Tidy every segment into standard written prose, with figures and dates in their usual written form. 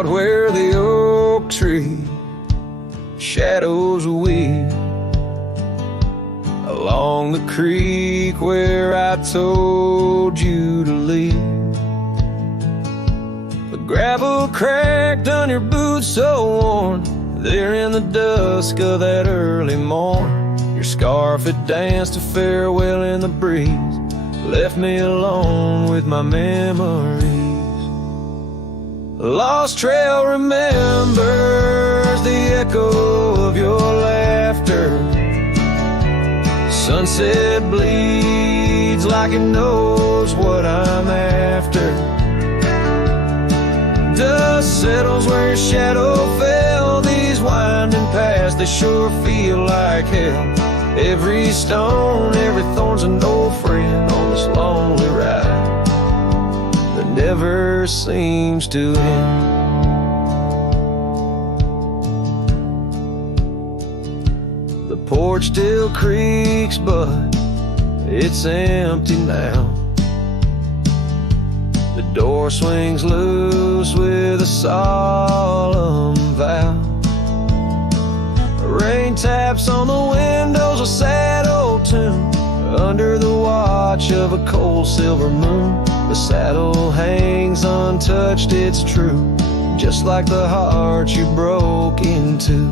out where the oak tree shadows weave, along the creek where I told you to leave. The gravel cracked on your boots so worn, there in the dusk of that early morn. Your scarf had danced a farewell in the breeze, left me alone with my memories. A lost trail remembers the echo of your laughter. Sunset bleeds like it knows what I'm after. Dust settles where your shadow fell. These winding paths, they sure feel like hell. Every stone, every thorn's an old friend on this lonely ride that never seems to end. The porch still creaks, but it's empty now. The door swings loose with a solemn vow. Rain taps on the windows, a sad old tune, under the watch of a cold silver moon. The saddle hangs untouched, it's true, just like the heart you broke into.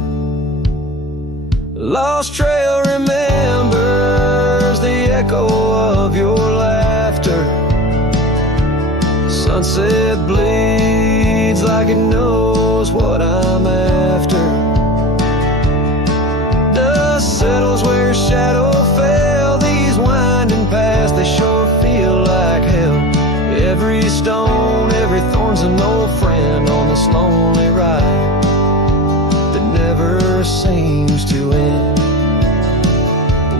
Lost trail remembers the echo of your laughter. Sunset bleeds like it knows what I'm after. Dust settles where your shadow fell. These winding paths, they sure feel like hell. Every stone, every thorn's an old friend on this lonely ride that never seems to end.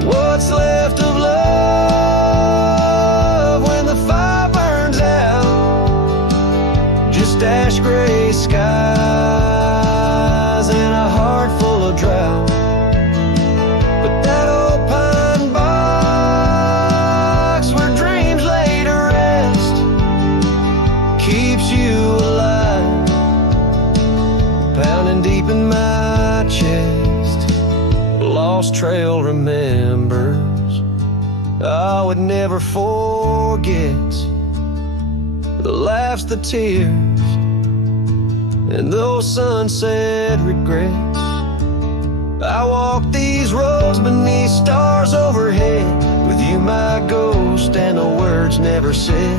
What's left of love when the fire burns out? Just ash gray skies and a heart full of drought. But that old pine box where dreams lay to rest keeps you alive, pounding deep in my chest. Lost trail remembers, I would never forget the laughs, the tears, and those sunset regrets. I walk these roads beneath stars overhead, with you my ghost and the words never said.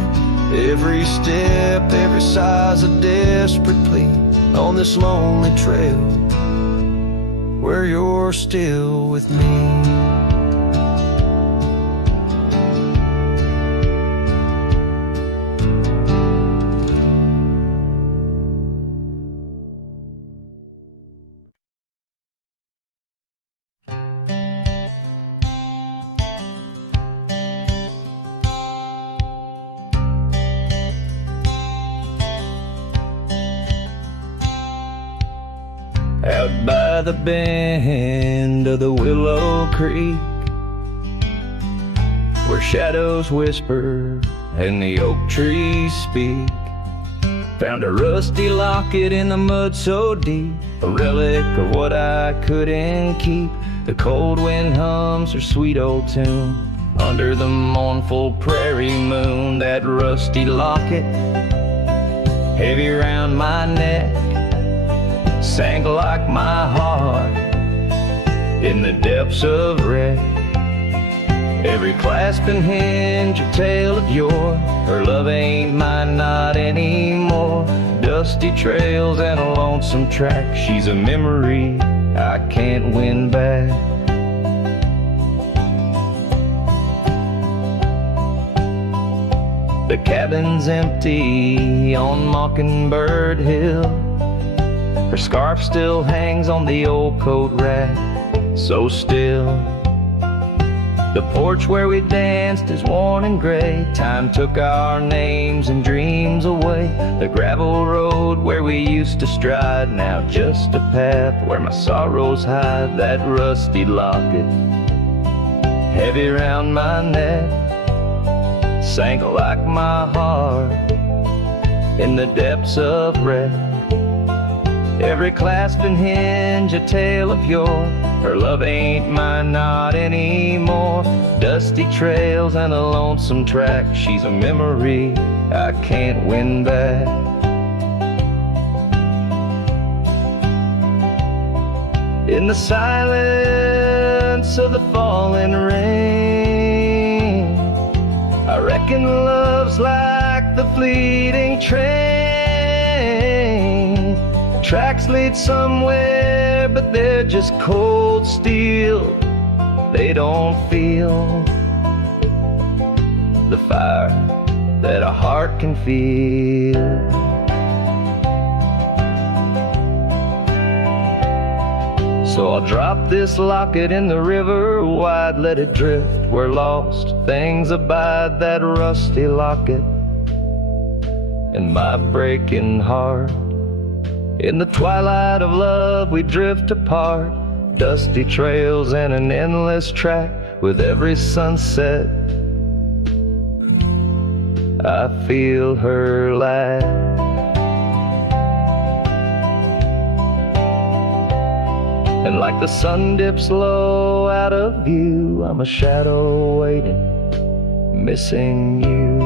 Every step, every sigh's a desperate plea on this lonely trail where you're still with me. Out by the bend of the Willow Creek, where shadows whisper and the oak trees speak, found a rusty locket in the mud so deep, a relic of what I couldn't keep. The cold wind hums her sweet old tune under the mournful prairie moon. That rusty locket, heavy round my neck, sank like my heart in the depths of wreck. Every clasp and hinge a tale of yore. Her love ain't mine, not anymore. Dusty trails and a lonesome track. She's a memory I can't win back. The cabin's empty on Mockingbird Hill. Her scarf still hangs on the old coat rack, so still. The porch where we danced is worn and gray. Time took our names and dreams away. The gravel road where we used to stride, now just a path where my sorrows hide. That rusty locket, heavy round my neck, sank like my heart in the depths of wreck. Every clasp and hinge a tale of yore. Her love ain't mine, not anymore. Dusty trails and a lonesome track. She's a memory I can't win back. In the silence of the falling rain, I reckon love's like the fleeting train. Tracks lead somewhere, but they're just cold steel. They don't feel the fire that a heart can feel. So I'll drop this locket in the river wide, let it drift where lost things abide. That rusty locket and my breaking heart. In the twilight of love we drift apart. Dusty trails and an endless track. With every sunset I feel her laugh. And like the sun dips low out of view, I'm a shadow waiting, missing you.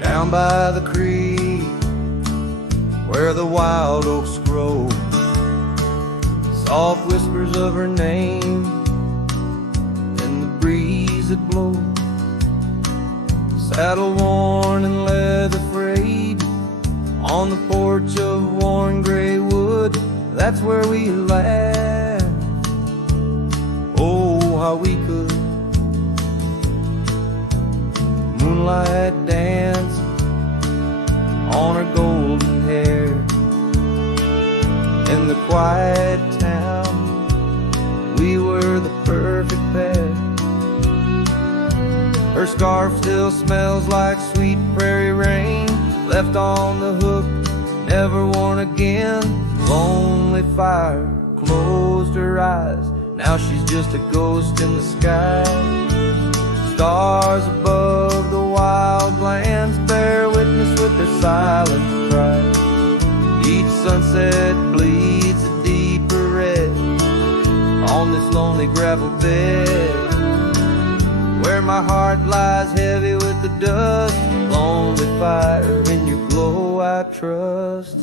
Down by the creek where the wild oaks grow, soft whispers of her name in the breeze that blows. Saddle worn and leather frayed on the porch of worn gray wood. That's where we laughed. Oh, how we could. Moonlight dance on her golden hair. In the quiet town, we were the perfect pair. Her scarf still smells like sweet prairie rain, left on the hook, never worn again. Lonely fire closed her eyes, now she's just a ghost in the sky. Stars above the wild lands bear witness with their silent cry. Each sunset bleeds a deeper red on this lonely gravel bed, where my heart lies heavy with the dust. Lonely fire, in your glow I trust.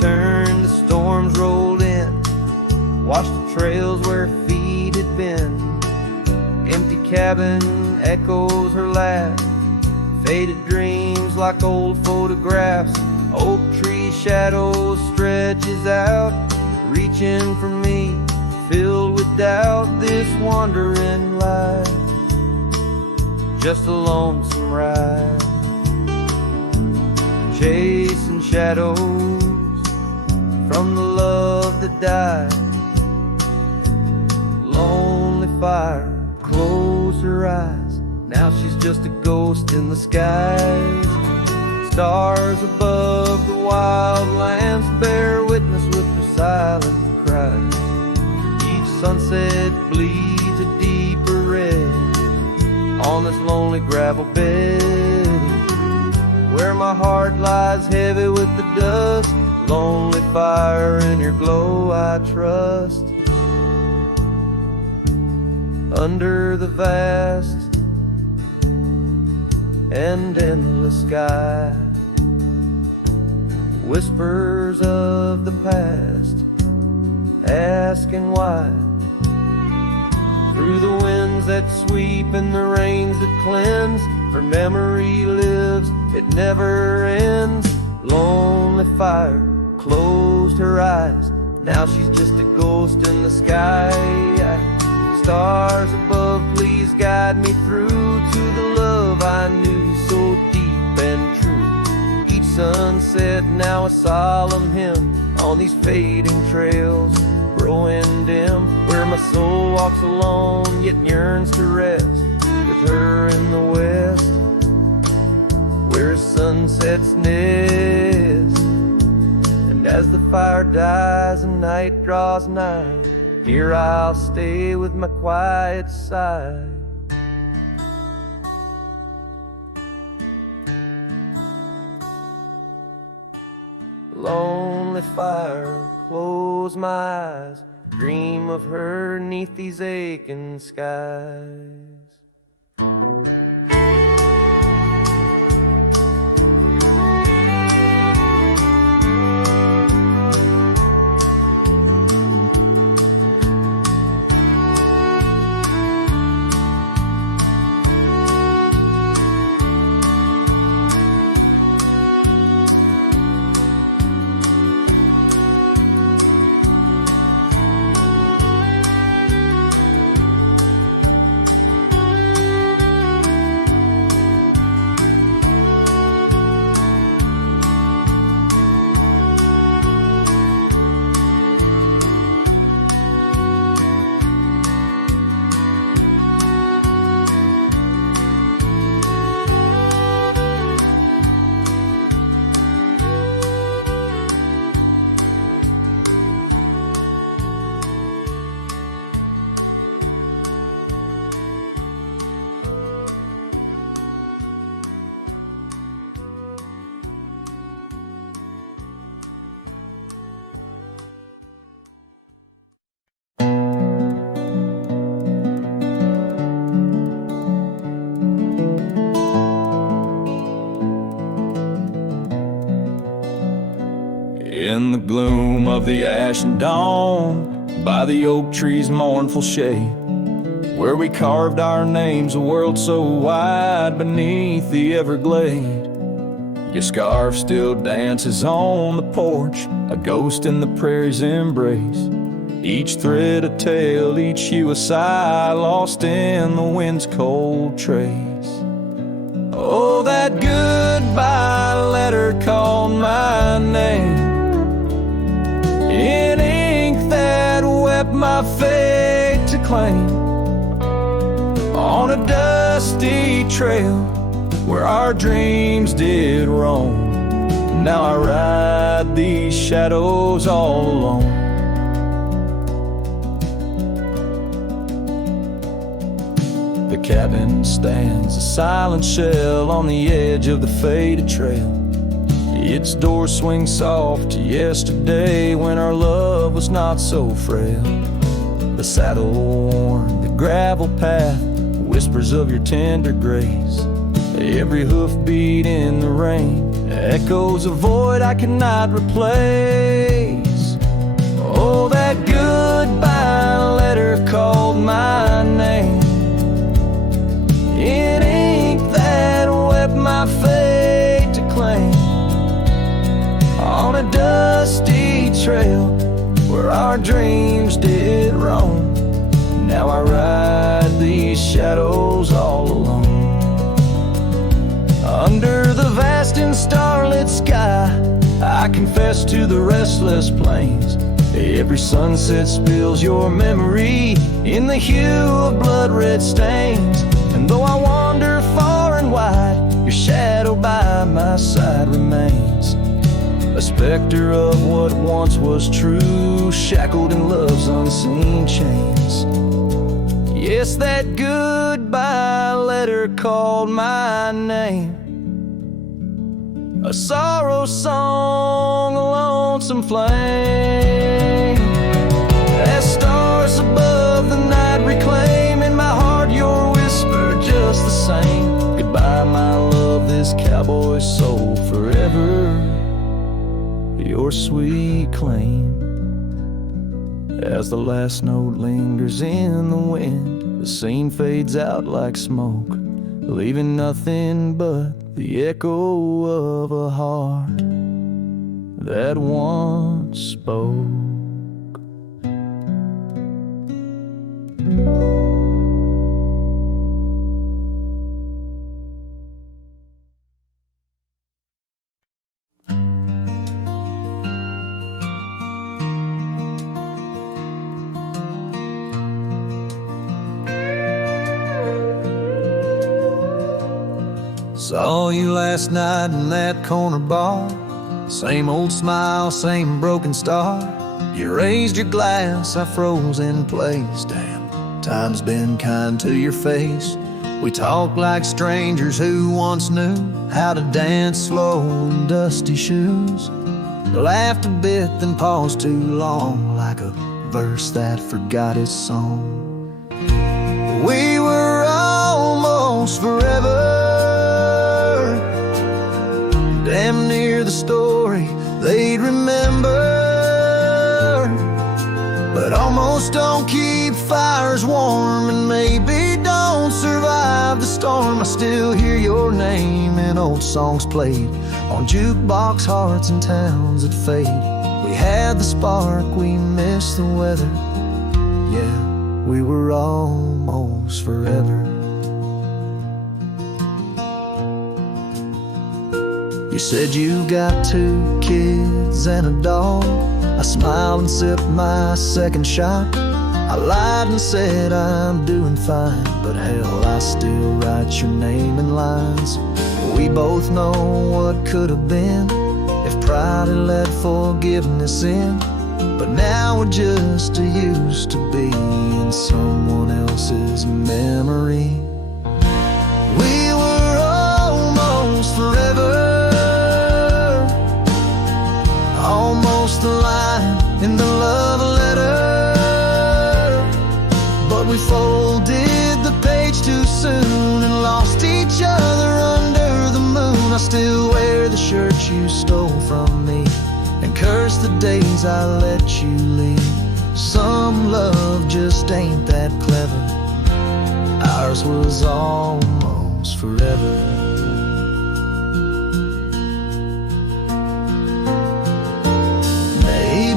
Turned, the storms rolled in, washed the trails where feet had been. Empty cabin echoes her laugh, faded dreams like old photographs. Oak tree shadows stretches out, reaching for me, filled with doubt. This wandering life, just a lonesome ride, chasing shadows from the love that died. Lonely fire closed her eyes, now she's just a ghost in the skies. Stars above the wild lands bear witness with their silent cries. Each sunset bleeds a deeper red on this lonely gravel bed, where my heart lies heavy with the dust. Lonely fire, in your glow I trust. Under the vast and endless sky, whispers of the past, asking why. Through the winds that sweep and the rains that cleanse, her memory lives, it never ends. Lonely fire closed her eyes, now she's just a ghost in the sky. Stars above, please guide me through to the love I knew so deep and true. Each sunset now a solemn hymn on these fading trails growing dim, where my soul walks alone yet yearns to rest with her in the west, where sunsets nest. And as the fire dies and night draws nigh, here I'll stay with my quiet sigh. Lonely fire, close my eyes, dream of her 'neath these aching skies. In the gloom of the ashen dawn, by the oak tree's mournful shade, where we carved our names, a world so wide beneath the everglade. Your scarf still dances on the porch, a ghost in the prairie's embrace. Each thread a tale, each hue a sigh, lost in the wind's cold trace. Oh, that goodbye letter called my name in ink that wept my fate to claim, on a dusty trail where our dreams did roam. Now I ride these shadows all alone. The cabin stands a silent shell on the edge of the faded trail. Its door swings soft to yesterday when our love was not so frail. The saddle worn, the gravel path, whispers of your tender grace. Every hoofbeat in the rain echoes a void I cannot replace. Oh, that goodbye letter called my name in ink that wept my fate to claim, on a dusty trail where our dreams did roam. Now I ride these shadows all alone. Under the vast and starlit sky, I confess to the restless plains. Every sunset spills your memory in the hue of blood-red stains. And though I wander far and wide, your shadow by my side remains, a specter of what once was true, shackled in love's unseen chains. Yes, that goodbye letter called my name, a sorrow song, a lonesome flame. As stars above the night reclaim in my heart your whisper just the same. Goodbye, my love, this cowboy soul forever your sweet claim. As the last note lingers in the wind, the scene fades out like smoke, leaving nothing but the echo of a heart that once spoke. Saw you last night in that corner bar. Same old smile, same broken star. You raised your glass, I froze in place. Damn, time's been kind to your face. We talked like strangers who once knew how to dance slow in dusty shoes. Laughed a bit, then paused too long, like a verse that forgot its song. We were almost forever, damn near the story they'd remember. But almost don't keep fires warm, and maybe don't survive the storm. I still hear your name in old songs played on jukebox hearts and towns that fade. We had the spark, we missed the weather. Yeah, we were almost forever. You said you got 2 kids and a dog. I smiled and sipped my second shot. I lied and said I'm doing fine, but hell, I still write your name in lines. We both know what could have been if pride had let forgiveness in. But now we're just used to be in someone else's memory. We were almost forever, almost the line in the love letter. But we folded the page too soon and lost each other under the moon. I still wear the shirt you stole from me and curse the days I let you leave. Some love just ain't that clever. Ours was almost forever.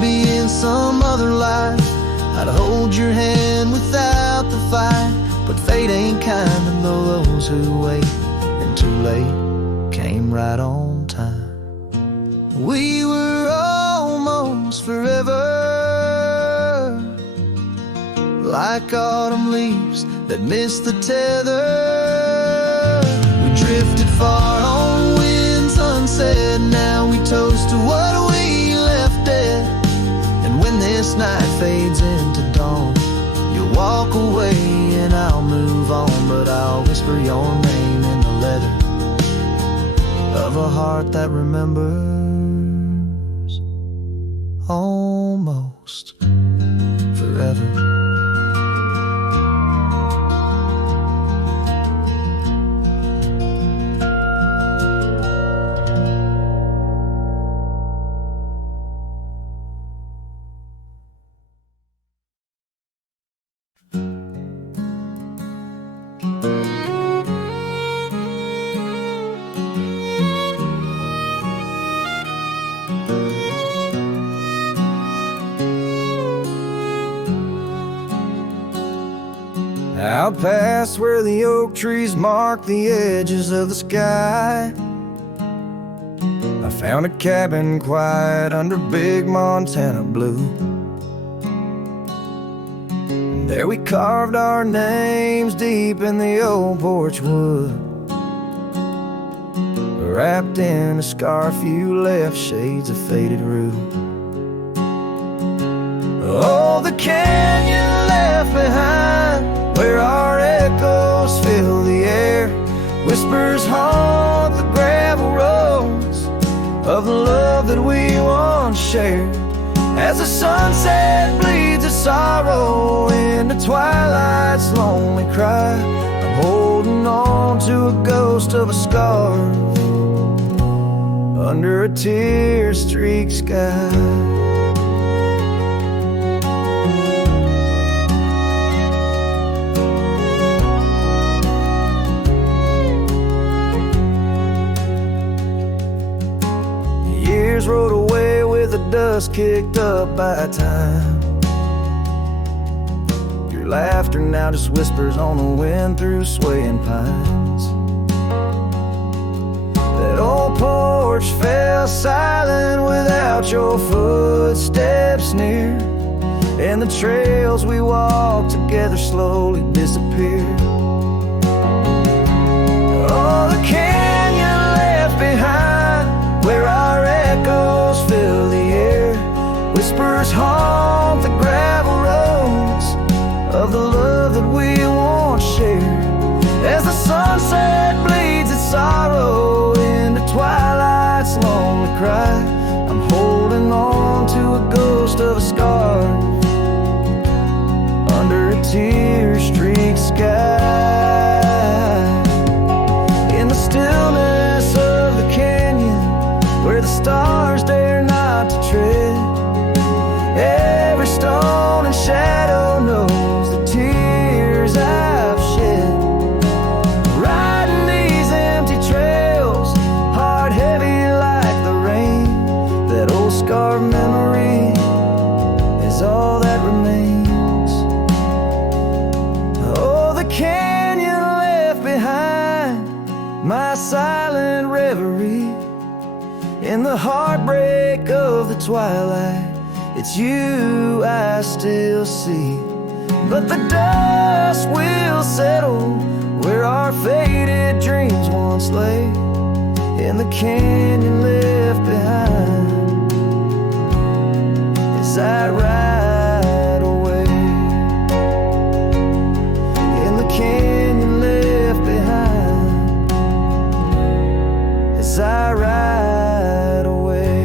In some other life, I'd hold your hand without the fight. But fate ain't kind to those who wait, and too late came right on time. We were almost forever, like autumn leaves that missed the tether. We drifted far on winds unsaid. Now we toast to what we left dead. When this night fades into dawn, you'll walk away and I'll move on. But I'll whisper your name in the letter of a heart that remembers almost forever. Out past where the oak trees mark the edges of the sky, I found a cabin quiet under big Montana blue. And there we carved our names deep in the old porch wood. Wrapped in a scarf you left shades of faded rue. Oh, the canyon left behind, where our echoes fill the air. Whispers haunt the gravel roads of the love that we once shared. As the sunset bleeds a sorrow into twilight's lonely cry, I'm holding on to a ghost of a scar under a tear-streaked sky. Years rode away with the dust kicked up by time. Your laughter now just whispers on the wind through swaying pines. That old porch fell silent without your footsteps near, and the trails we walked together slowly disappeared. Oh, the canyon left behind, where our echoes fill the air. Whispers haunt the gravel roads of the love that we once shared. As the sunset bleeds its sorrow into twilight's lonely cry, I'm holding on to a ghost of a scar under a tear-streaked sky. In the stillness of the canyon, where the stars dare not to tread, every stone and shadow knows the tears I've shed. Riding these empty trails, heart heavy like the rain, that old scarred memory is all that remains. Oh, the canyon left behind, my silent reverie. In the heartbreak of the twilight, it's you I still see. But the dust will settle where our faded dreams once lay, in the canyon left behind as I ride away. In the canyon left behind as I ride away.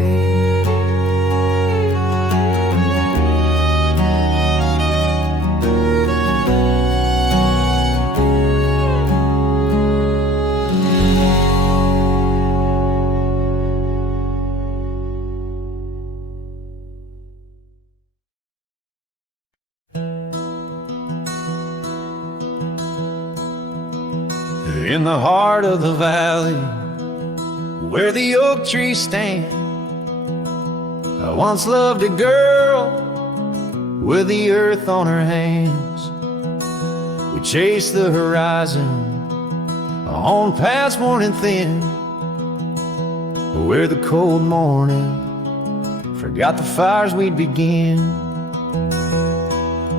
In the heart of the valley, where the oak trees stand, I once loved a girl with the earth on her hands. We chased the horizon on past morning thin, where the cold morning forgot the fires we'd begin.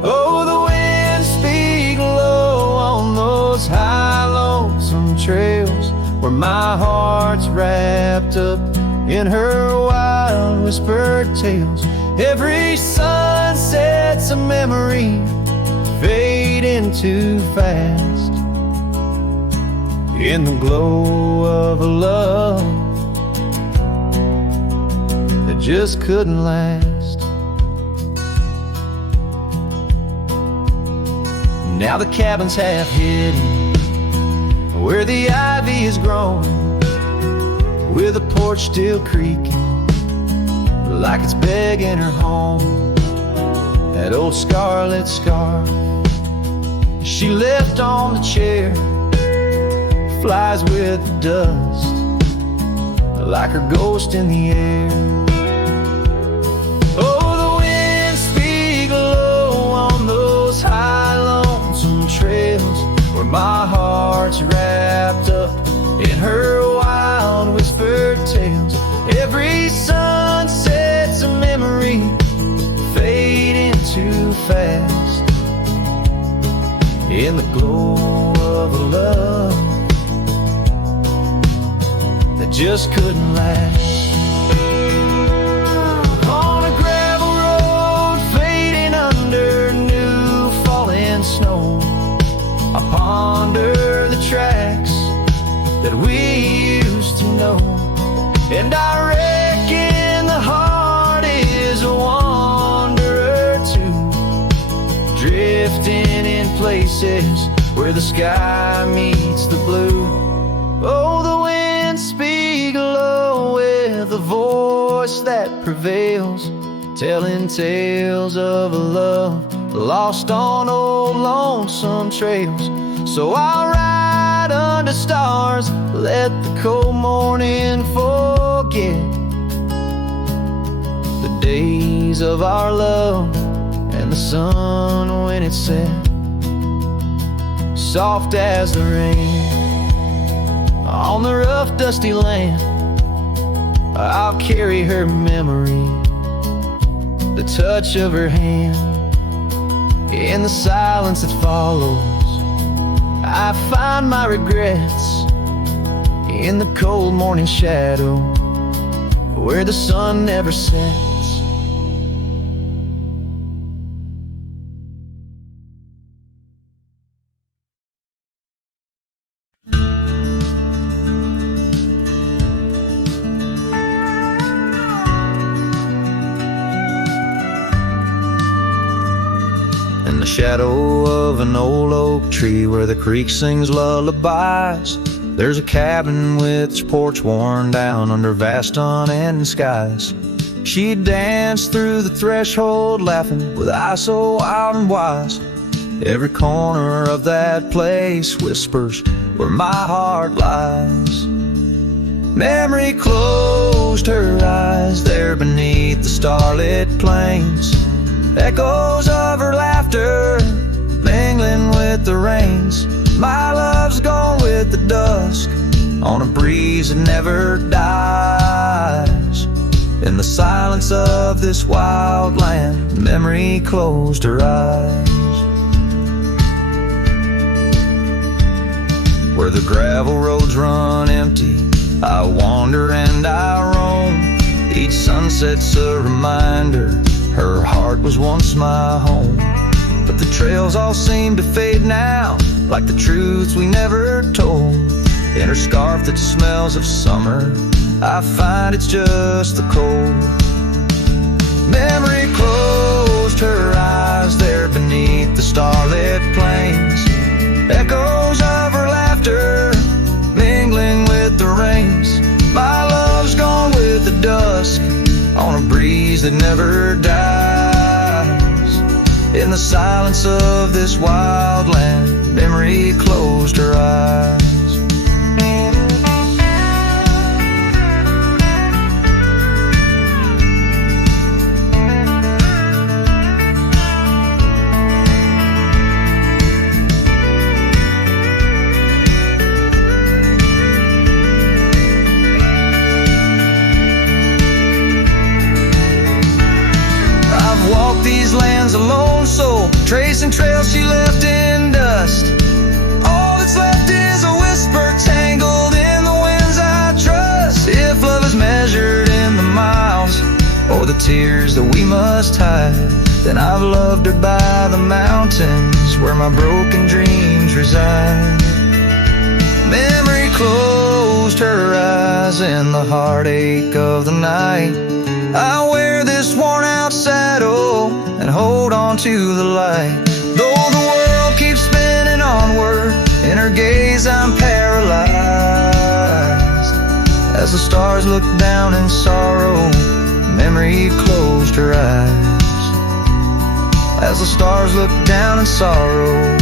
Oh, the winds speak low on those high lonesome trails, where my heart's wrapped up in her wild whispered tales. Every sunset's a memory fading too fast, in the glow of a love that just couldn't last. Now the cabin's half hidden where the ivy is grown, with the porch still creaking like it's begging her home. That old scarlet scarf she left on the chair flies with the dust like her ghost in the air. Oh, the winds speak low on those high lonesome trails, where my heart's wrapped up in her wild whispered tales. Every sunset's a memory fading too fast, in the glow of a love that just couldn't last. On a gravel road fading under new falling snow, I ponder the tracks that we used to know, and I reckon the heart is a wanderer too, drifting in places where the sky meets the blue. Oh, the winds speak low with with a voice that prevails, telling tales of a love lost on old lonesome trails. So I'll ride under stars, let the cold morning forget the days of our love and the sun when it set, soft as the rain on the rough dusty land. I'll carry her memory, the touch of her hand. In the silence that follows, I find my regrets in the cold morning shadow where the sun never sets. In the shadow of an old oak tree where the creek sings lullabies, there's a cabin with its porch worn down under vast unending skies. She danced through the threshold laughing with eyes so wild and wise. Every corner of that place whispers where my heart lies. Memory closed her eyes there beneath the starlit plains. Echoes of her laughter mingling with the rains. My love's gone with the dusk on a breeze that never dies. In the silence of this wild land, memory closed her eyes. Where the gravel roads run empty, I wander and I roam. Each sunset's a reminder her heart was once my home. But the trails all seem to fade now, like the truths we never told. In her scarf that smells of summer, I find it's just the cold. Memory closed her eyes there beneath the starlit plains. Echoes of her laughter mingling with the rains. My love's gone with the dusk on a breeze that never dies. In the silence of this wild land, memory closed her eyes. These lands alone, so tracing trails she left in dust. All that's left is a whisper tangled in the winds I trust. If love is measured in the miles or the tears that we must hide, then I've loved her by the mountains where my broken dreams reside. Memory closed her eyes in the heartache of the night. I wear this worn out saddle and hold on to the light. Though the world keeps spinning onward, in her gaze I'm paralyzed. As the stars look down in sorrow, memory closed her eyes. As the stars look down in sorrow,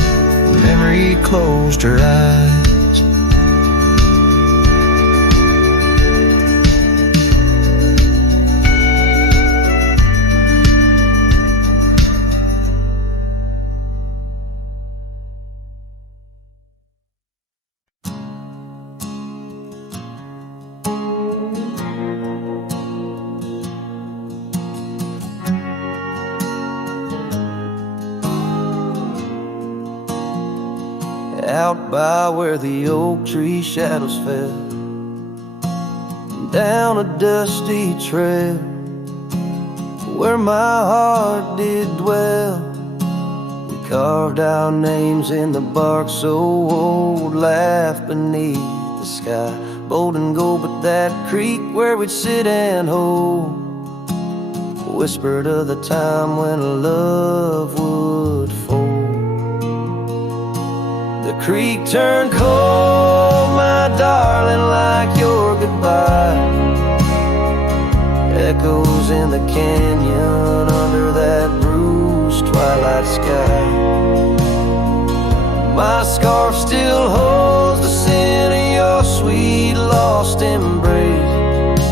memory closed her eyes. Out by where the oak tree shadows fell, down a dusty trail, where my heart did dwell. We carved our names in the bark so old, laughed beneath the sky, bold and gold. But that creek where we'd sit and hold whispered of the time when love would fold. The creek turned cold, my darling, like your goodbye. echoes in the canyon under that bruised twilight sky. My scarf still holds the scent of your sweet lost embrace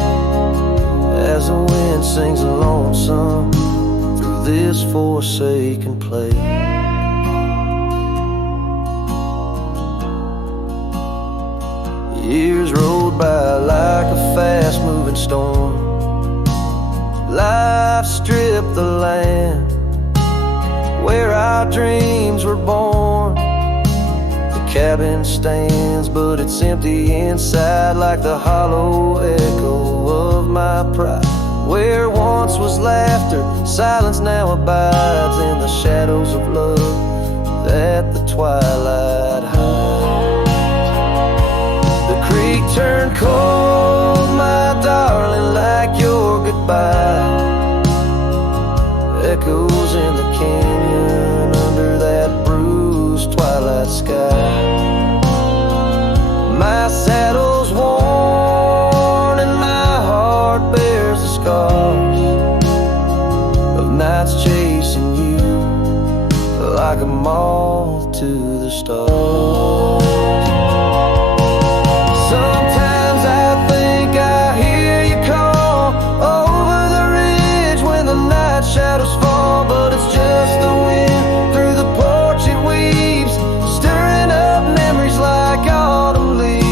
as the wind sings a lonesome through this forsaken place. Years rolled by like a fast-moving storm. Life stripped the land where our dreams were born. The cabin stands, but it's empty inside, like the hollow echo of my pride. Where once was laughter, silence now abides in the shadows of love that the twilight hides. The creek turned cold, my darling, like your goodbye. Echoes in the canyon under that bruised twilight sky. My saddle's worn and my heart bears the scars of nights chasing you like a moth to the stars. Sometimes I think I hear you call over the ridge when the night shadows fall, but it's just the wind through the porch it weaves, stirring up memories like autumn leaves.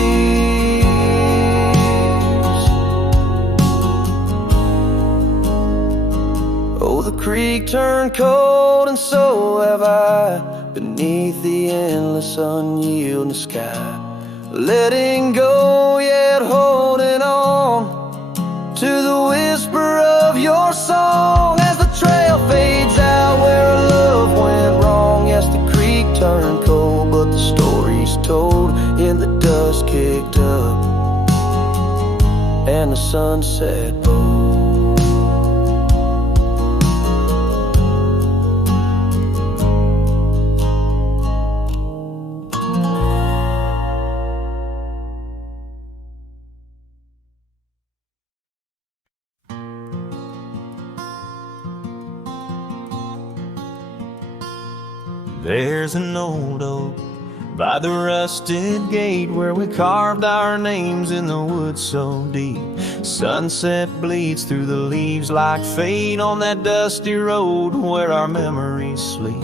Oh, the creek turned cold and so have I, beneath the endless unyielding sky. Letting go yet holding on to the whisper of your song as the trail fades out where love went wrong. Yes, the creek turned cold, but the story's told in the dust kicked up and the sunset bold. There's an old oak by the rusted gate where we carved our names in the wood so deep. Sunset bleeds through the leaves like fate on that dusty road where our memories sleep.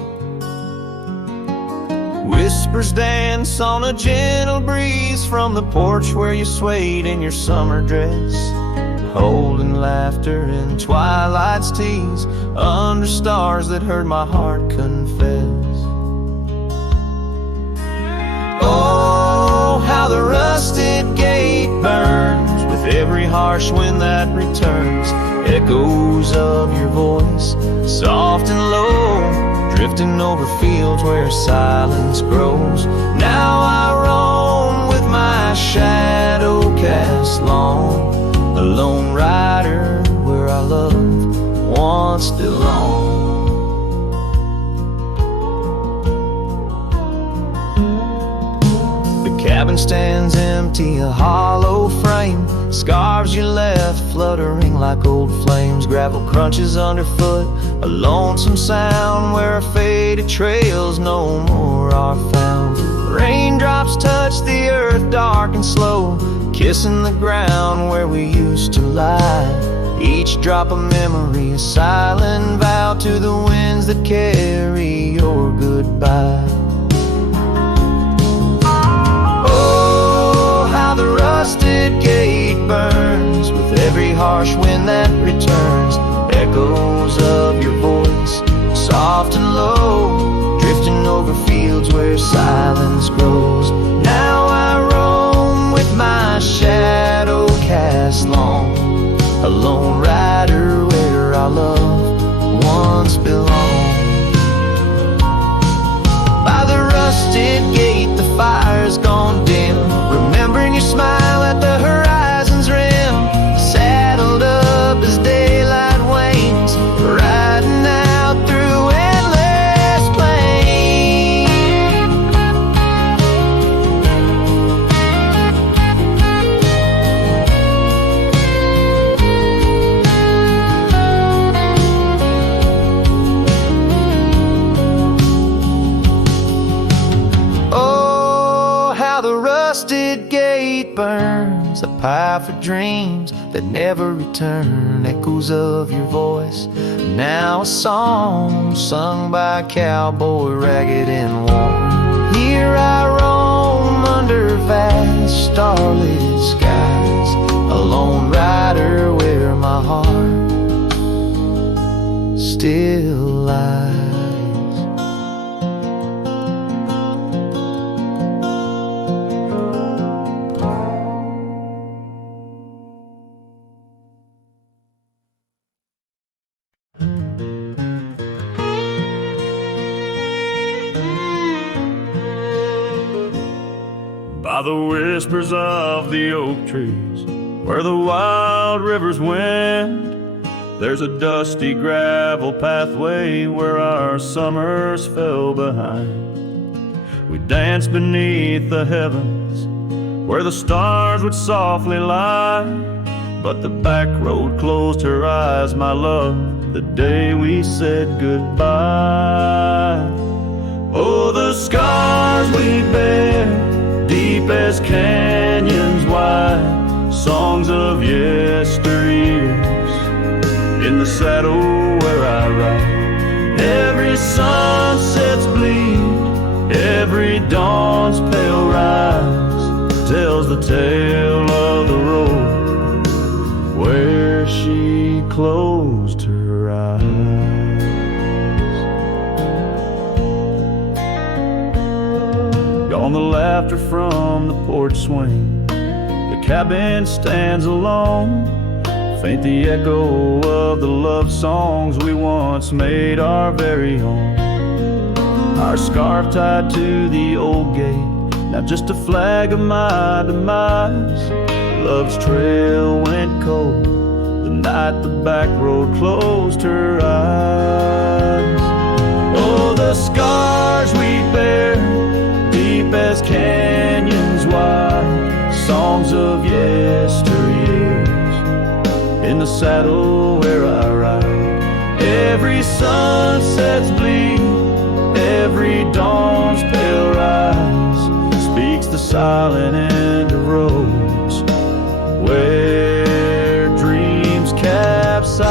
Whispers dance on a gentle breeze from the porch where you swayed in your summer dress, holding laughter in twilight's tease under stars that heard my heart confess. Oh, how the rusted gate burns with every harsh wind that returns. Echoes of your voice, soft and low, drifting over fields where silence grows. Now I roam with my shadow cast long, a lone rider where our love once belonged. The cabin stands empty, a hollow frame, scarves you left fluttering like old flames. Gravel crunches underfoot, a lonesome sound where our faded trails no more are found. Raindrops touch the earth dark and slow, kissing the ground where we used to lie. Each drop of memory, a silent vow to the winds that carry your goodbye. Oh, how the rusted gate burns with every harsh wind that returns. Echoes of your voice, soft and low, drifting over fields where silence grows. Now I roam with my shadow cast long, a lone rider where our love once belonged. By the rusted gate the fire's gone dim, remembering your smile at the horizon's rim. Saddled up as daylight wanes, riding out through endless plain. rusted gate burns, a pipe for dreams that never return. Echoes of your voice, now a song sung by a cowboy ragged and worn. Here I roam under vast starlit skies, a lone rider where my heart still lies. By the whispers of the oak trees, where the wild rivers wend, there's a dusty gravel pathway where our summers fell behind. We danced beneath the heavens, where the stars would softly lie, but the back road closed her eyes, my love, the day we said goodbye. Oh, the scars we bear, deep as canyons wide, songs of yesteryears, in the saddle where I ride. Every sunset's bleed, every dawn's pale rise, tells the tale of the road where she closed her eyes. Gone the laughter from the porch swing, the cabin stands alone, faint the echo of the love songs we once made our very own. Our scarf tied to the old gate, now just a flag of my demise. Love's trail went cold the night the back road closed her eyes. Oh, the scars we bear, deep as canyons wide, songs of yesteryears, in the saddle where I ride. Every sunset's bleed, every dawn's pale rise, speaks the silent end of roads where dreams capsize.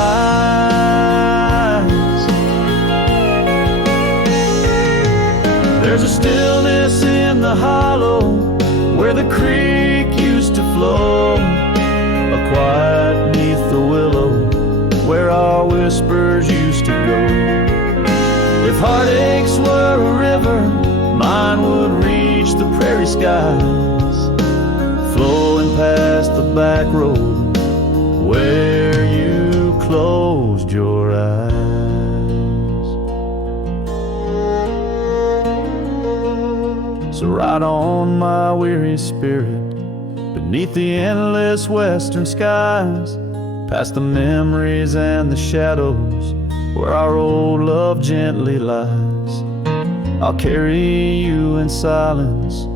There's a stillness in the hollow where the creek used to flow, a quiet neath the willow where our whispers used to go. If heartaches were a river, mine would reach the prairie skies, flowing past the back road where you closed your eyes. So ride on, my weary spirit, beneath the endless western skies, past the memories and the shadows where our old love gently lies. I'll carry you in silence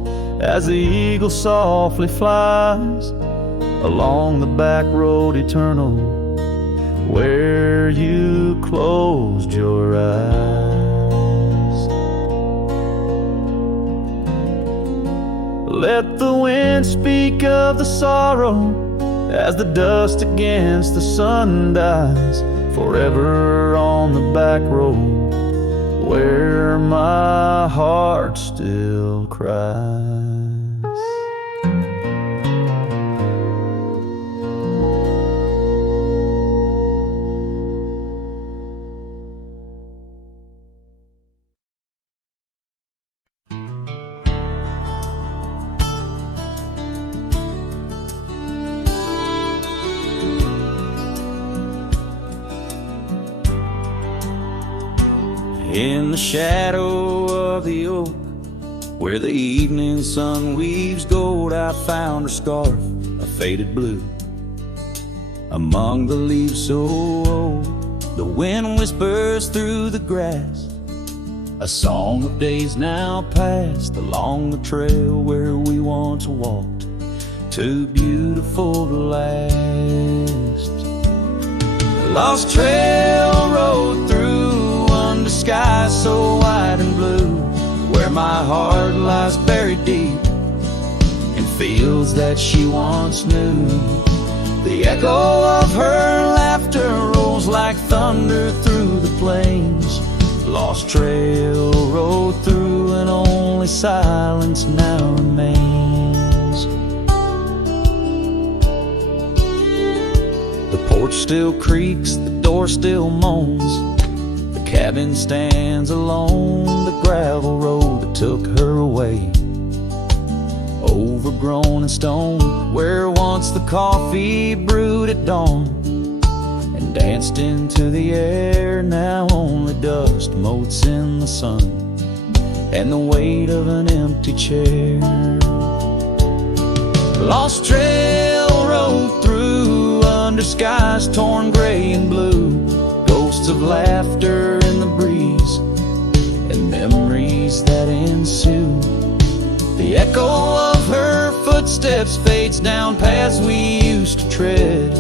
as the eagle softly flies along the back road eternal where you closed your eyes. Let the wind speak of the sorrow as the dust against the sun dies, forever on the back road where my heart still cries. In the shadow of the oak, where the evening sun weaves gold, I found her scarf, a faded blue. Among the leaves so old, the wind whispers through the grass, a song of days now past, along the trail where we once walked, too beautiful to last. The lost trail rode through under skies so wide and blue, where my heart lies buried deep in fields that she once knew. The echo of her laughter rolls like thunder through the plains. Lost trail rode through and only silence now remains. The porch still creaks, the door still moans. The cabin stands alone, the gravel road that took her away. Overgrown in stone, where once the coffee brewed at dawn and danced into the air, now only dust motes in the sun and the weight of an empty chair. Lost trail rode through under skies torn gray and blue, ghosts of laughter in the breeze and memories that ensue. The echo of her footsteps fades down paths we used to tread.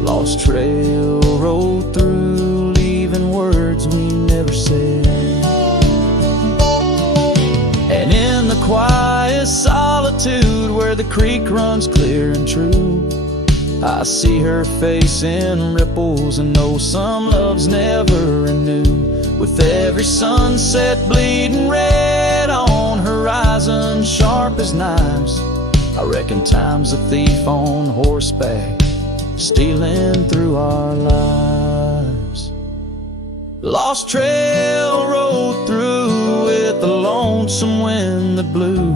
Lost trail rode through, leaving words we never said. And in the quiet solitude where the creek runs clear and true, I see her face in ripples and know some loves never renew. With every sunset bleeding red on horizon sharp as knives, I reckon time's a thief on horseback, stealing through our lives. Lost trail rode through with the lonesome wind that blew,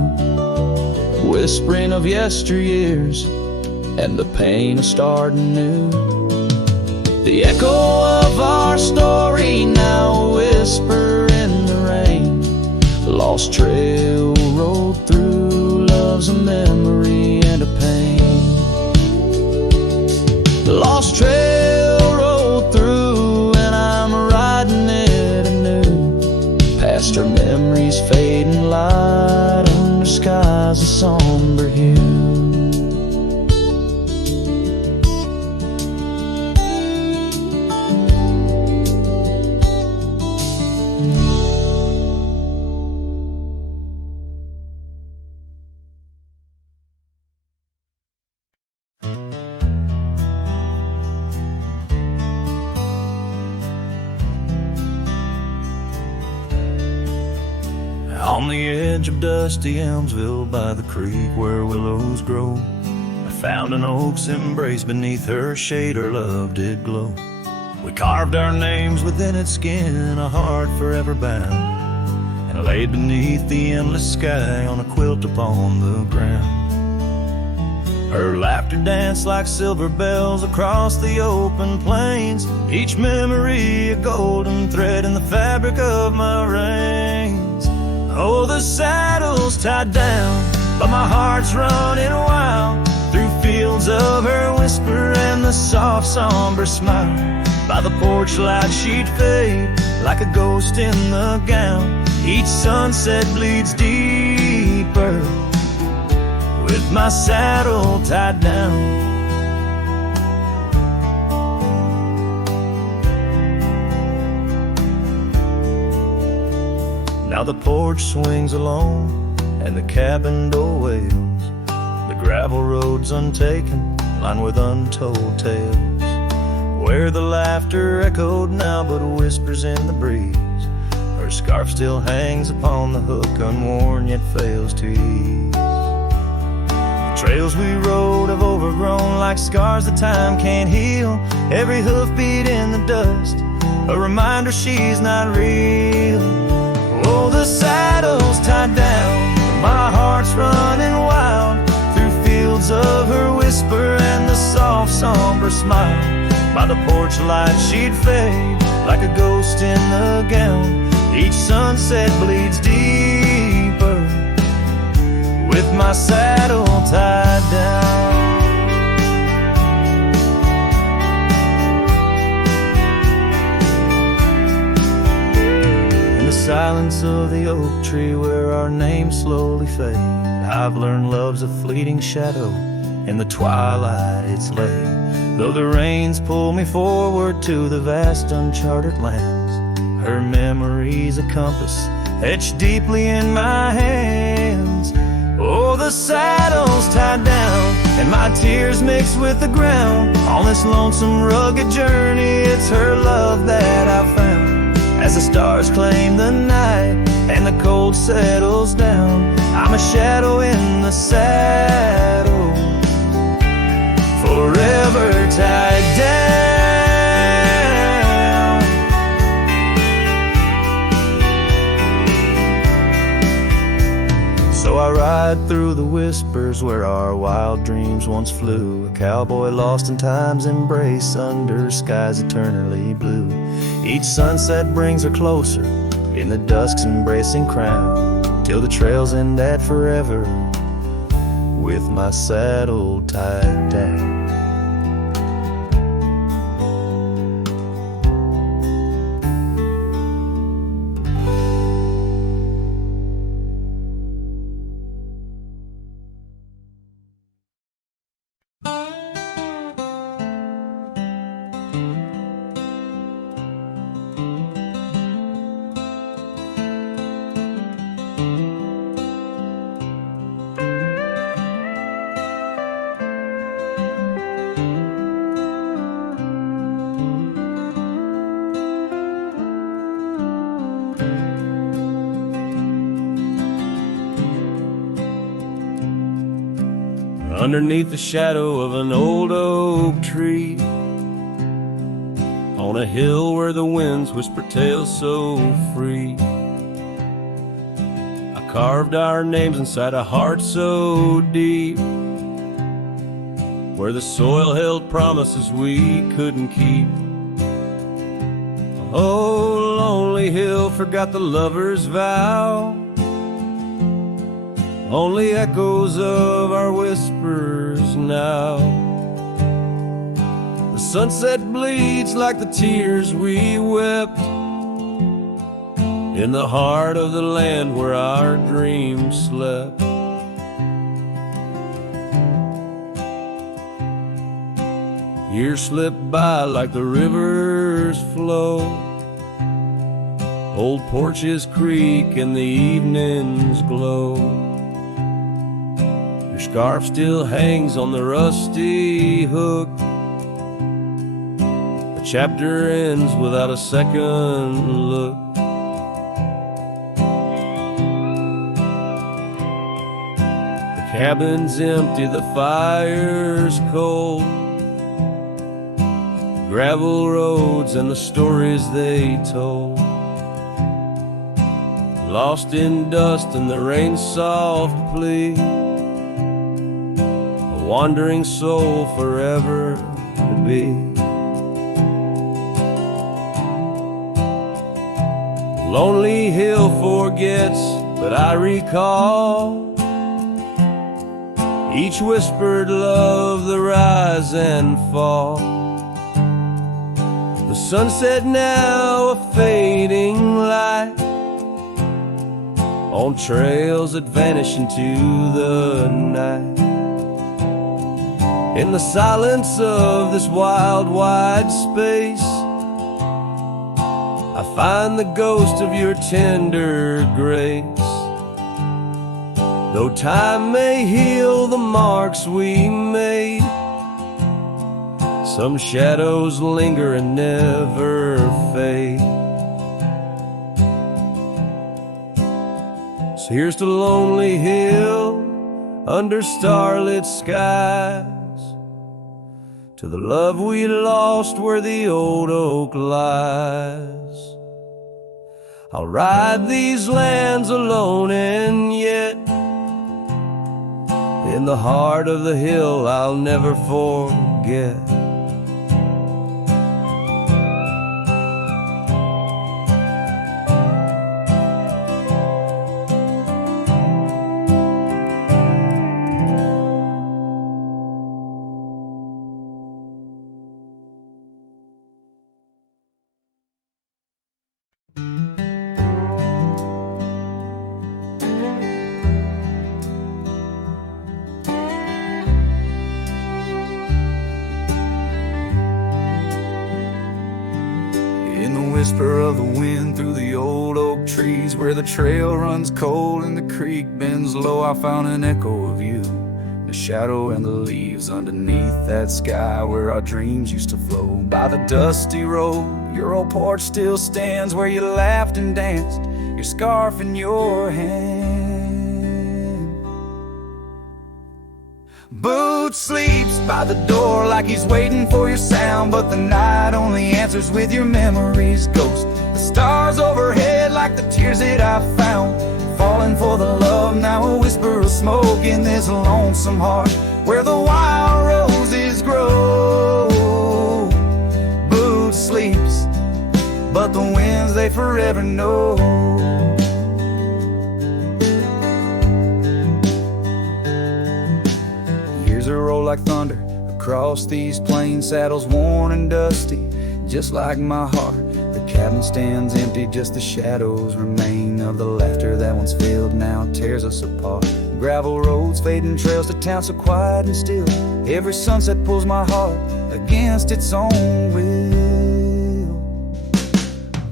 whispering of yesteryears and the pain of starting new. The echo of our story now a whisper in the rain. Lost trail rode through, love's a memory and a pain. Lost trail rode through and I'm riding it anew, past her memories fading light under skies of somber hue. On the edge of dusty Elmsville by the creek where willows grow, I found an oak's embrace beneath her shade her love did glow. We carved our names within its skin, a heart forever bound, and laid beneath the endless sky on a quilt upon the ground. Her laughter danced like silver bells across the open plains, each memory a golden thread in the fabric of my reins. Oh, the saddle's tied down, but my heart's running wild through fields of her whisper and the soft somber smile. By the porch light she'd fade like a ghost in the gown. Each sunset bleeds deeper with my saddle tied down. Now the porch swings alone and the cabin door wails. The gravel road's untaken, lined with untold tales, where the laughter echoed now but whispers in the breeze. Her scarf still hangs upon the hook, unworn yet fails to ease. The trails we rode have overgrown like scars that time can't heal. Every hoofbeat in the dust, a reminder she's not real. Oh, the saddle's tied down, my heart's running wild through fields of her whisper and the soft somber smile. By the porch light she'd fade like a ghost in the gown. Each sunset bleeds deeper with my saddle tied down. In the silence of the oak tree where our names slowly fade, I've learned love's a fleeting shadow. In the twilight it's late, though the rains pull me forward to the vast uncharted lands. Her memory's a compass etched deeply in my hands. Oh, the saddle's tied down, and my tears mix with the ground. On this lonesome, rugged journey, it's her love that I found. As the stars claim the night and the cold settles down, I'm a shadow in the saddle, forever tied down. So I ride through the whispers where our wild dreams once flew, a cowboy lost in time's embrace under skies eternally blue. Each sunset brings her closer in the dusk's embracing crown, till the trails end at forever with my saddle tied down. Underneath the shadow of an old oak tree, on a hill where the winds whisper tales so free, I carved our names inside a heart so deep, where the soil held promises we couldn't keep. Oh, lonely hill forgot the lover's vow, only echoes of our whispers now. The sunset bleeds like the tears we wept in the heart of the land where our dreams slept. Years slip by like the rivers flow, old porches creak and the evenings glow. Scarf still hangs on the rusty hook. The chapter ends without a second look. The cabin's empty, the fire's cold. Gravel roads and the stories they told, lost in dust and the rain's soft plea. Wandering soul forever to be. Lonely hill forgets, but I recall each whispered love, the rise and fall. The sunset now a fading light on trails that vanish into the night. In the silence of this wild, wide space, I find the ghost of your tender grace. Though time may heal the marks we made, some shadows linger and never fade. So here's to Lonely Hill under starlit skies, to the love we lost where the old oak lies. I'll ride these lands alone, and yet in the heart of the hill I'll never forget. Whisper of the wind through the old oak trees, where the trail runs cold and the creek bends low, I found an echo of you. The shadow and the leaves underneath that sky where our dreams used to flow. By the dusty road, your old porch still stands where you laughed and danced, your scarf in your hand. Boot sleeps by the door like he's waiting for your sound, but the night only answers with your memory's ghost. The stars overhead like the tears that I found, falling for the love, now a whisper of smoke in this lonesome heart where the wild roses grow. Boot sleeps, but the winds they forever know. Years are roll like thunder across these plains, saddles worn and dusty, just like my heart. The cabin stands empty, just the shadows remain of the laughter that once filled, now tears us apart. Gravel roads, fading trails to town so quiet and still. Every sunset pulls my heart against its own will.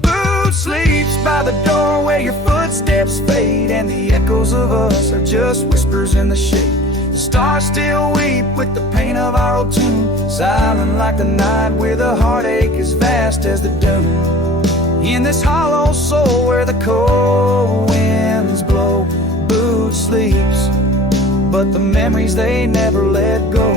Boot sleeps by the door where your footsteps fade, and the echoes of us are just whispers in the shade. The stars still weep with the pain of our old tune, silent like the night where the heartache is vast as the dune. In this hollow soul where the cold winds blow, Boot sleeps, but the memories they never let go.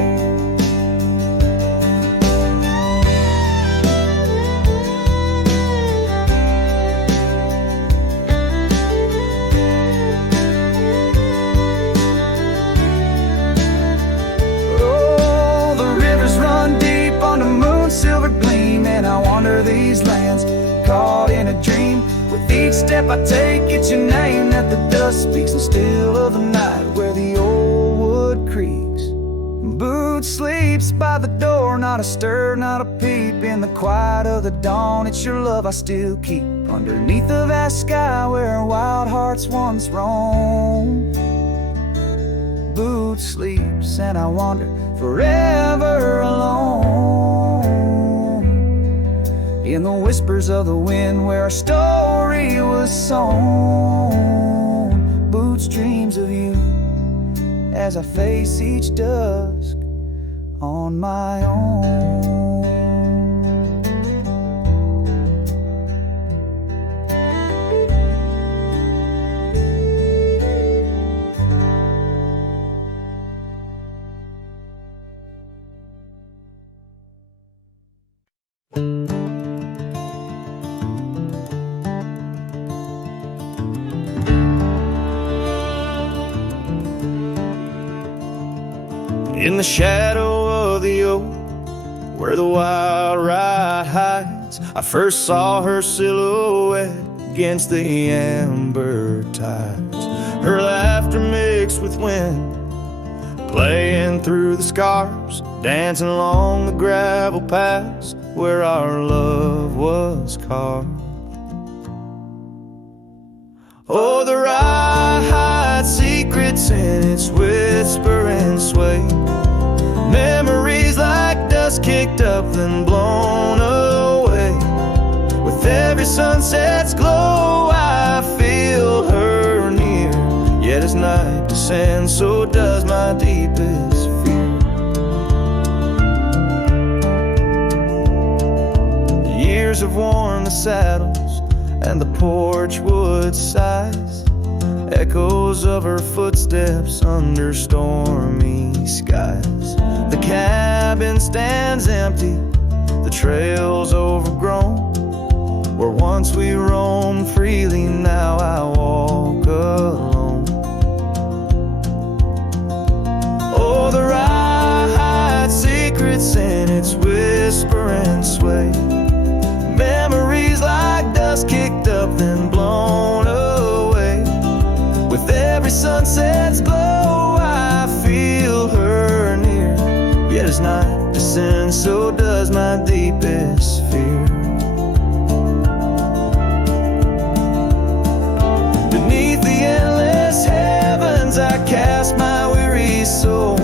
Oh, the rivers run deep on the moon's silver gleam, and I wander these lands caught in a dream. With each step I take, it's your name that the dust speaks, and still of the night where the old wood creaks. Boot sleeps by the door, not a stir, not a peep. In the quiet of the dawn, it's your love I still keep, underneath the vast sky where wild hearts once roamed. Boot sleeps and I wander forever alone, in the whispers of the wind where our story was sown. Boots dreams of you as I face each dusk on my own. In the shadow of the oak, where the wild ride hides, I first saw her silhouette against the amber tides. Her laughter mixed with wind, playing through the scars, dancing along the gravel paths where our love was carved. Oh, the ride hides secrets in its whisper and sway, memories like dust kicked up then blown away. With every sunset's glow I feel her near, yet as night descends so does my deepest fear. The years have worn the saddles and the porch wood sighs, echoes of her footsteps under stormy skies. The cabin stands empty, the trail's overgrown, where once we roamed freely, now I walk alone. Oh, the ride hides secrets in its whisper and sway, memories like dust kicked up then blown away. With every sunset's glow I feel her near, yet as night descends so does my deepest fear. Beneath the endless heavens I cast my weary soul,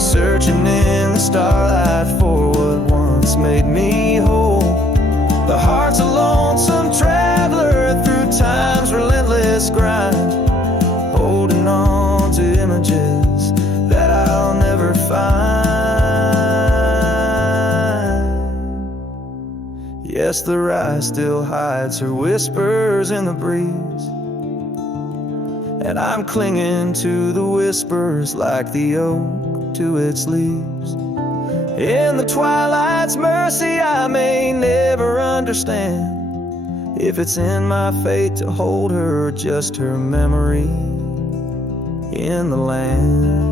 searching in the starlight for what once made me whole. The heart's a lonesome traveler through time's relentless grind. find. Yes, the rye still hides her whispers in the breeze, and I'm clinging to the whispers like the oak to its leaves. In the twilight's mercy, I may never understand if it's in my fate to hold her or just her memory in the land.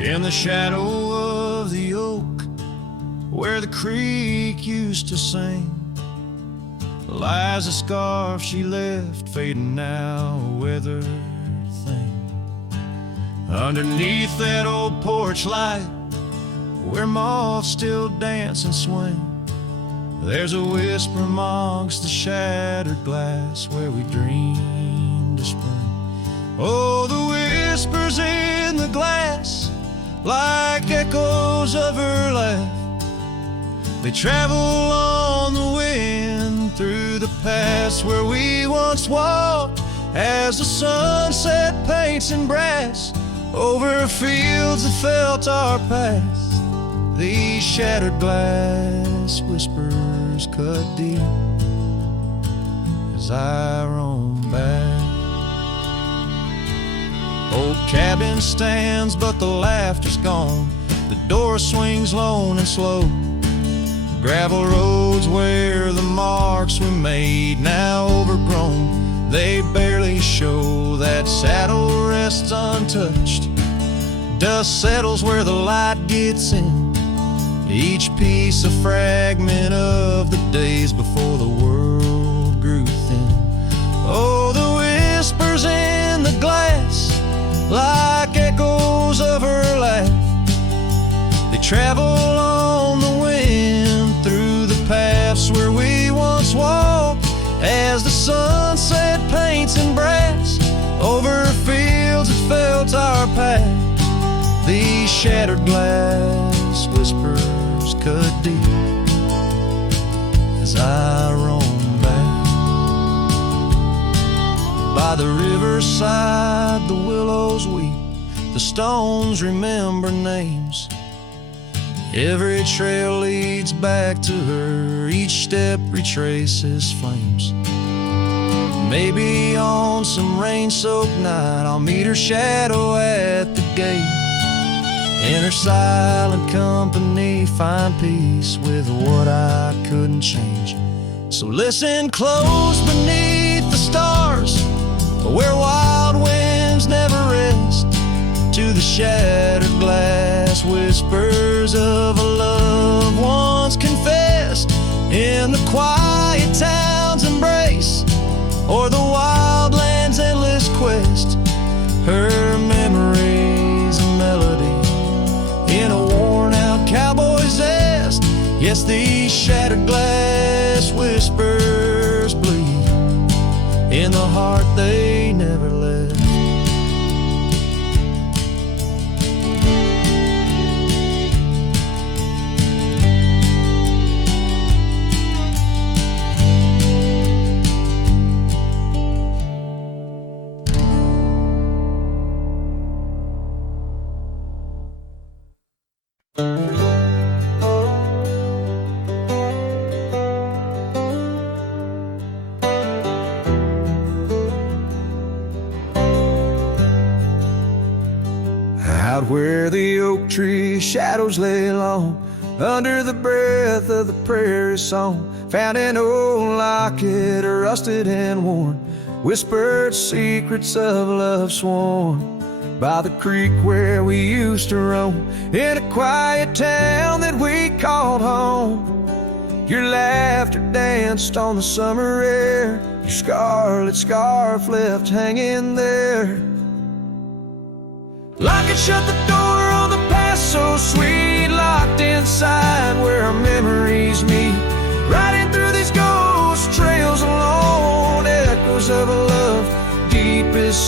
In the shadow of the oak, where the creek used to sing, lies a scarf she left, fading now, a weathered thing. Underneath that old porch light, where moths still dance and swing, there's a whisper amongst the shattered glass where we dreamed of spring. Oh, the whispers in the glass, like echoes of her laugh, they travel on the wind through the past where we once walked, as the sunset paints in brass over fields that felt our past. These shattered glass whispers cut deep as I roam back. Old cabin stands, but the laughter's gone. The door swings lone and slow. Gravel roads where the marks we made, now overgrown, they barely show. That saddle rests untouched. Dust settles where the light gets in. Each piece a fragment of the days before the world grew thin. Oh, the whispers in the glass, like echoes of her laugh, they travel on the wind through the paths where we once walked, as the sunset paints in brass over fields that felt our path. These shattered glass whispers cut deep as I roam back. By the riverside the willows weep, the stones remember names. Every trail leads back to her, each step retraces flames. Maybe on some rain-soaked night I'll meet her shadow at the gate. In her silent company find peace with what I couldn't change. So listen close beneath the stars, where wild winds never rest, to the shattered glass whispers of a love once confessed. In the quiet town's embrace, or the wildland's endless quest, her memory's a melody in a worn-out cowboy's zest. Yes, these shattered glass whispers bleed in the heart they never left. Out where the oak tree shadows lay long, under the breath of the prairie song, found an old locket, rusted and worn, whispered secrets of love sworn. By the creek where we used to roam, in a quiet town that we called home, your laughter danced on the summer air, your scarlet scarf left hanging there. Locket shut the door on the past so sweet, locked inside where our memories meet.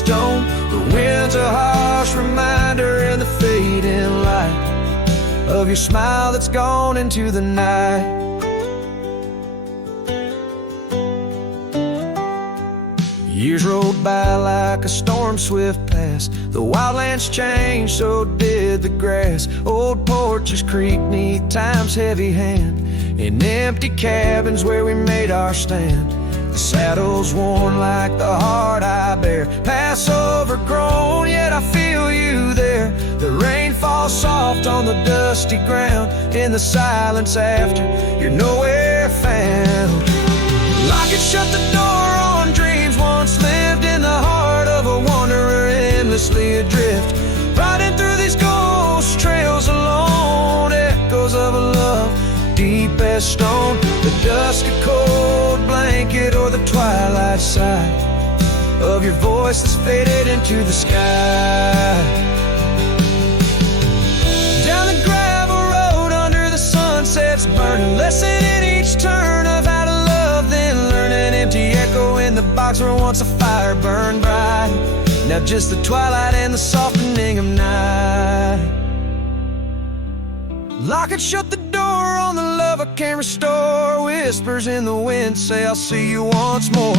stone. The wind's a harsh reminder in the fading light of your smile that's gone into the night. Years rolled by like a storm swift past. The wildlands changed, so did the grass. Old porches creak neath time's heavy hand, in empty cabins where we made our stand. The saddle's worn like the heart I bear, past overgrown, yet I feel you there. The rain falls soft on the dusty ground, in the silence after you're nowhere found. Locket shut the door on dreams once lived in the heart of a wanderer endlessly adrift, riding through these ghost trails alone. Echoes of a love deep as stone, the dusk a cold blanket or the twilight sigh of your voice that's faded into the sky. Down the gravel road under the sunsets burning, lesson in each turn of how to love, then learn an empty echo in the box where once a fire burned bright. Now just the twilight and the softening of night. Locket shut the door on the love I can't restore. Whispers in the wind say I'll see you once more.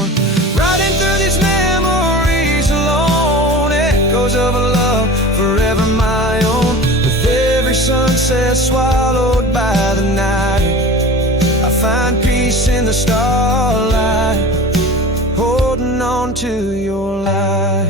Riding through these memories alone, echoes of a love forever my own. With every sunset swallowed by the night, I find peace in the starlight, holding on to your light.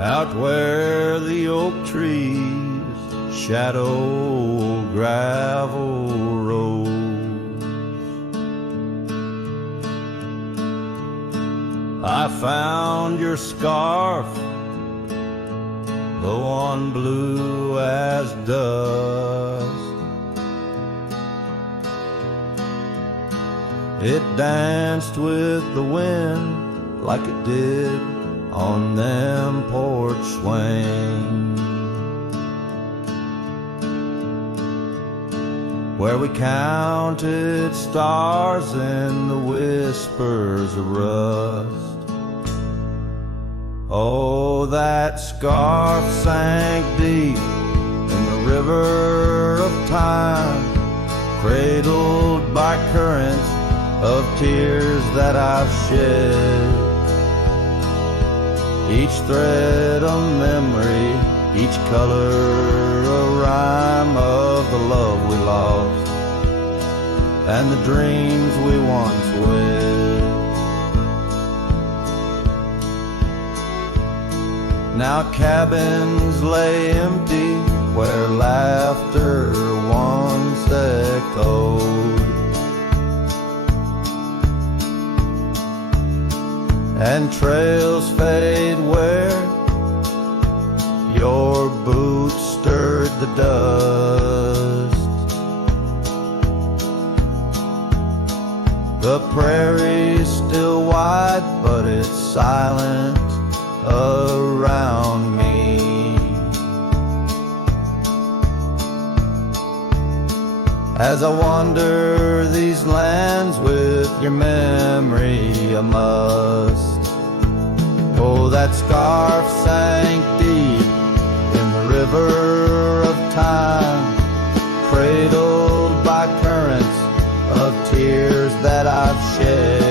Out where the oak trees shadow gravel roads, I found your scarf, the one blue as dust. It danced with the wind like it did on them porch swings, where we counted stars in the whispers of rust. Oh, that scarf sank deep in the river of time, cradled by currents of tears that I've shed. Each thread a memory, each color a rhyme of the love we lost and the dreams we once wed. Now cabins lay empty where laughter once echoed, and trails fade where your boots stirred the dust. The prairie's still wide, but it's silent around me. As I wander these lands with your memory, I must. Oh, that scarf sank deep in the river of time, cradled by currents of tears that I've shed.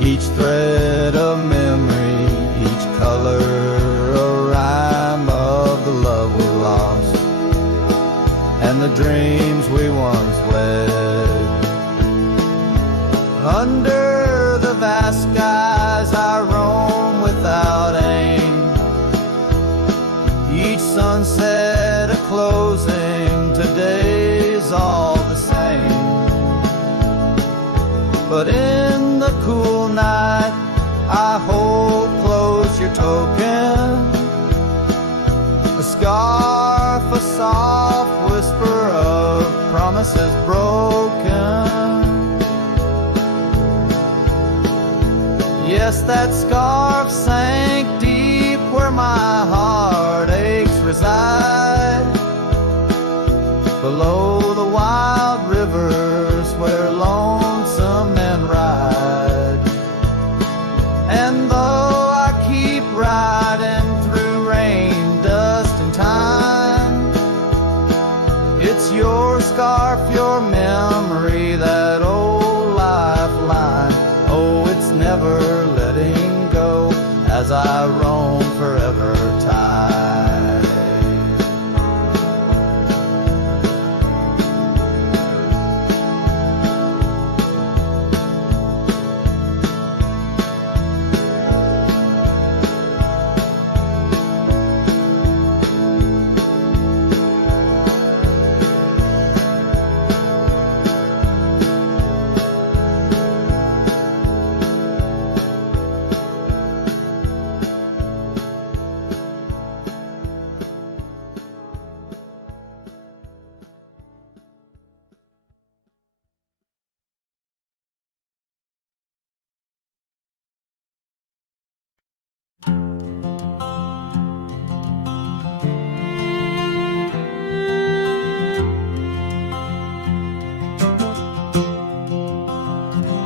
Each thread a memory, each color a rhyme of the love we lost and the dreams we once wed. Under the vast skies I roam without aim, each sunset a closing, today's all the same. But in the cool night I hold close your token, a scarf, a soft whisper of that scarf sank deep where my heartaches reside, below the wild rivers where lonesome men ride. And though I keep riding through rain, dust, and time, it's your scarf, your memory, that old lifeline. Oh, it's never letting go as I roam forever tide.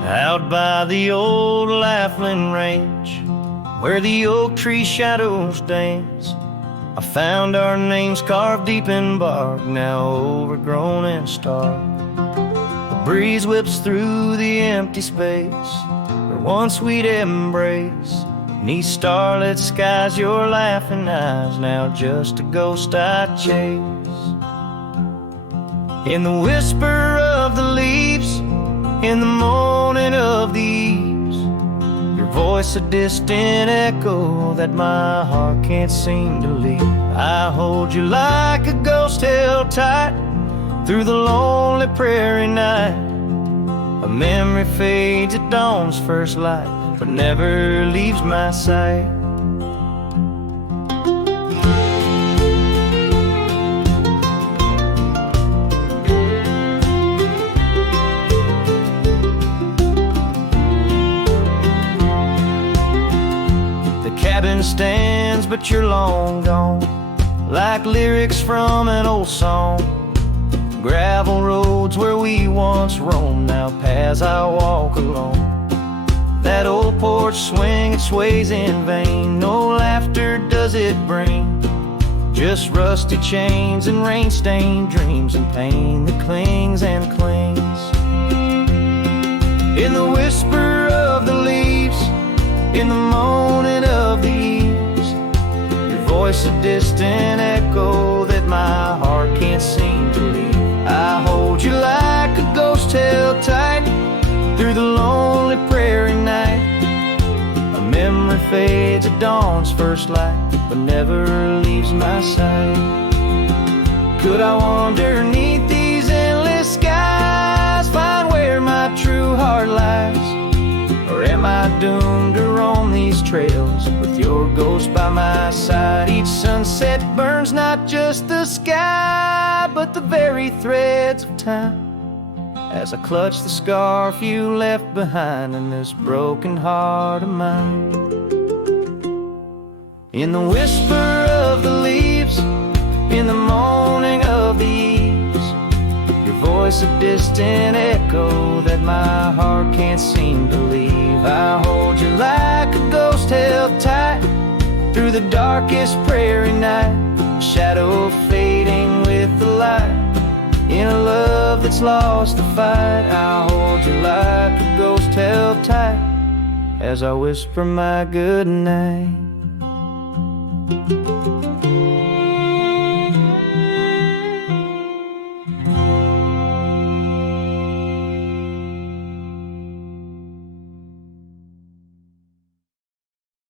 Out by the old Laughlin Range, where the oak tree shadows dance, I found our names carved deep in bark, now overgrown and stark. A breeze whips through the empty space where once we'd embrace. Beneath starlit skies, your laughing eyes, now just a ghost I chase. In the whisper of the leaves, in the moaning of the eaves, your voice a distant echo that my heart can't seem to leave. I hold you like a ghost held tight through the lonely prairie night. A memory fades at dawn's first light, but never leaves my sight. Cabin stands, but you're long gone, like lyrics from an old song. Gravel roads where we once roamed, now paths I walk alone. That old porch swing, it sways in vain, no laughter does it bring, just rusty chains and rain-stained dreams and pain that clings and clings. In the whisper of the leaves, in the moaning of the eaves, your voice a distant echo that my heart can't seem to leave. I hold you like a ghost held tight through the lonely prairie night. A memory fades at dawn's first light, but never leaves my sight. Could I wander neath these endless skies, find where my true heart lies? Or am I doomed to roam these trails with your ghost by my side? Each sunset burns not just the sky, but the very threads of time, as I clutch the scarf you left behind in this broken heart of mine. In the whisper of the leaves, in the moaning of the eaves, your voice a distant echo that my heart can't seem to leave. I hold you like a ghost held tight through the darkest prairie night, shadow fading with the light, in a love that's lost the fight. I hold you like a ghost held tight as I whisper my good night.